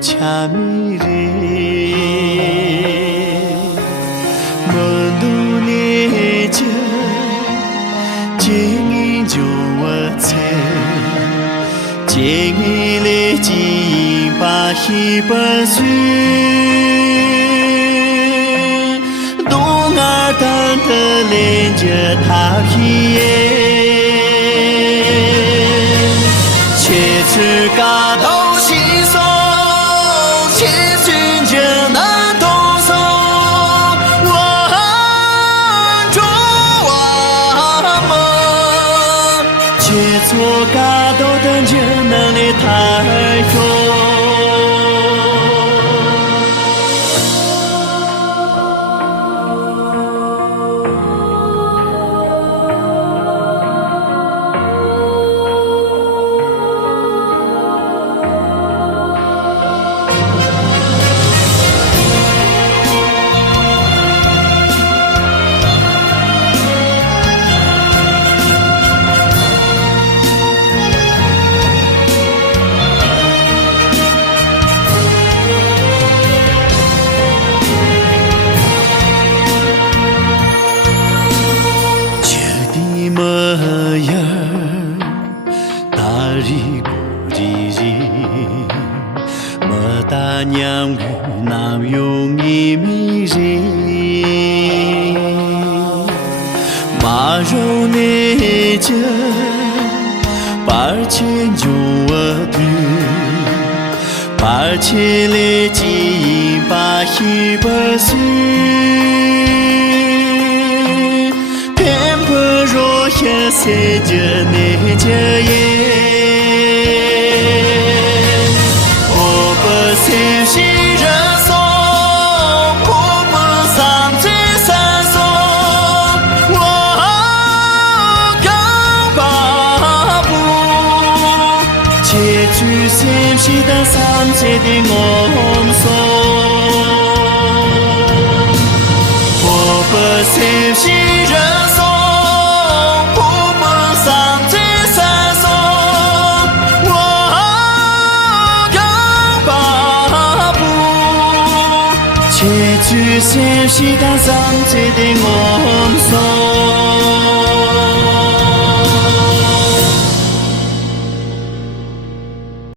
참이래 먼도내자 쟁이 좋아체 쟁이래 지바히바수 동아단들렌저 타히에切齿嘎头细手，切寻着那动手，我中我梦，切磋嘎头等着那里太空。다냥을 남용이 미리 마로내자 발첸 조어들 발첸레지 바히버스 템퍼로야 세저내자예现世人送，苦不丧之三送，我更巴不，结局现世的三界的我送，我不现世人送，苦不丧之三送。结局现是但三界的我送。